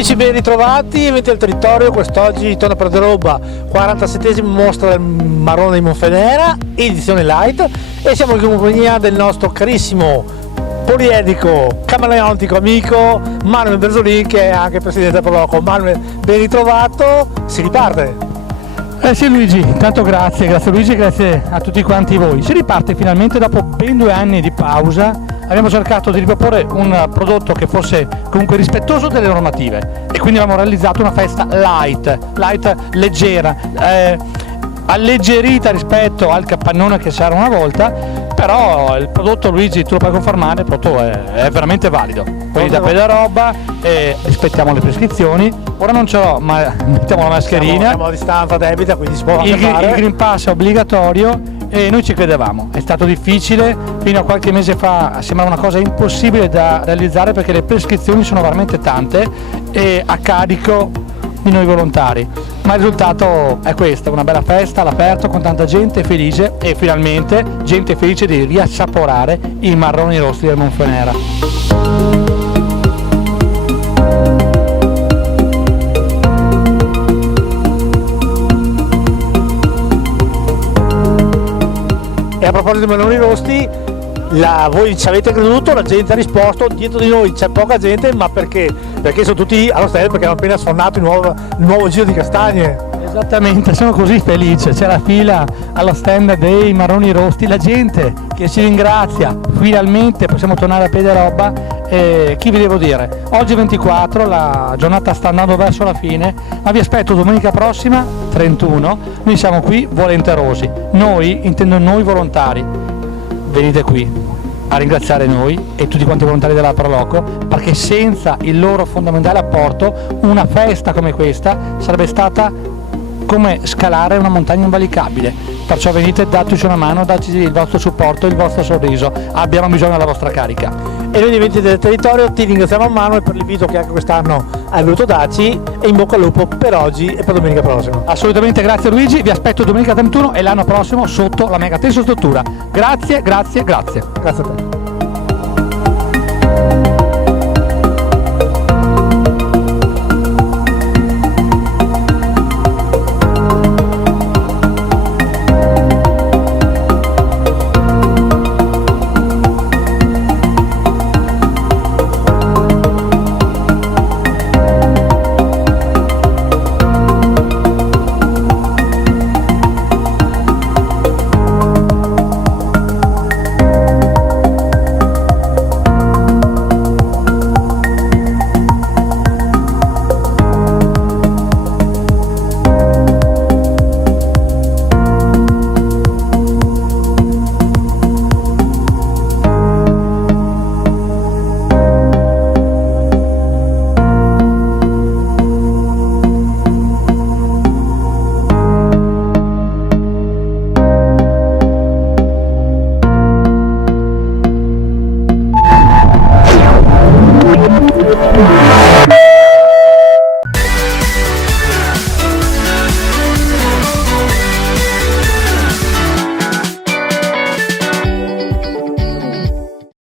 Amici, ben ritrovati, eventi al territorio. Quest'oggi torna per roba 47esima mostra del Marrone di Monfenera, edizione light, e siamo in compagnia del nostro carissimo poliedrico, camaleontico amico Manuel Berzolin, che è anche presidente del Proloco. Manuel, ben ritrovato, si riparte. Sì Luigi, tanto grazie Luigi, grazie a tutti quanti voi. Si riparte finalmente dopo ben 2 anni di pausa. Abbiamo cercato di riproporre un prodotto che fosse comunque rispettoso delle normative e quindi abbiamo realizzato una festa light leggera, alleggerita rispetto al capannone che c'era una volta, però il prodotto, Luigi, tu lo puoi confermare, il prodotto è veramente valido. Quindi da quella roba, rispettiamo le prescrizioni. Ora non ce l'ho, ma mettiamo la mascherina. Siamo a distanza debita, quindi si può anche il fare. Green Pass è obbligatorio e noi ci credevamo. È stato difficile, fino a qualche mese fa sembrava una cosa impossibile da realizzare perché le prescrizioni sono veramente tante e a carico di noi volontari. Ma il risultato è questo, una bella festa all'aperto con tanta gente felice e finalmente gente felice di riassaporare i marroni rossi del Monfenera. E a proposito di meloni rosti, voi ci avete creduto, la gente ha risposto, dietro di noi c'è poca gente, ma perché? Perché sono tutti allo stand, perché hanno appena sfornato il nuovo giro di castagne. Esattamente, sono così felice, c'è la fila allo stand dei marroni rosti, la gente che ci ringrazia, finalmente possiamo tornare a piede roba. Chi vi devo dire? Oggi è 24, la giornata sta andando verso la fine, ma vi aspetto domenica prossima, 31, noi siamo qui volenterosi, noi, intendo noi volontari, venite qui a ringraziare noi e tutti quanti i volontari della Proloco, perché senza il loro fondamentale apporto una festa come questa sarebbe stata come scalare una montagna invalicabile. Perciò venite, dateci una mano, dateci il vostro supporto, il vostro sorriso, abbiamo bisogno della vostra carica. E noi di Eventi del Territorio ti ringraziamo a Manuel per l'invito che anche quest'anno hai voluto darci, e in bocca al lupo per oggi e per domenica prossima. Assolutamente, grazie Luigi, vi aspetto domenica 31 e l'anno prossimo sotto la mega tensostruttura. Grazie a te.